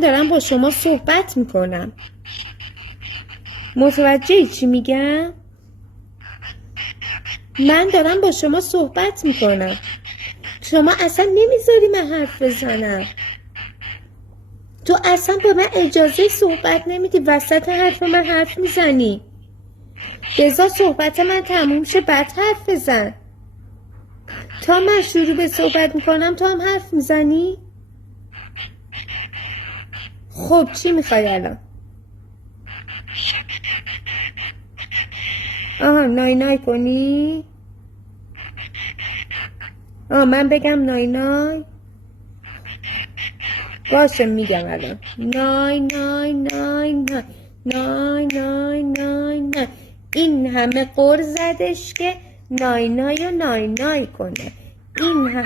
دارم با شما صحبت میکنم. متوجه چی میگم؟ من دارم با شما صحبت میکنم. شما اصلا نمیذاری من حرف بزنم. تو اصلا به من اجازه صحبت نمیدی، وسط حرف من حرف میزنی. بذار صحبت من تموم شه بعد حرف بزن. تا من شروع به صحبت میکنم تو هم حرف میزنی؟ خب چی میخوای الان؟ آها نای نای کنی؟ من بگم نای نای؟ باشه میگم الان. نای نای نای نای نای نای نای نای. این همه قر زدش که نای نای و نای نای کنه. این هم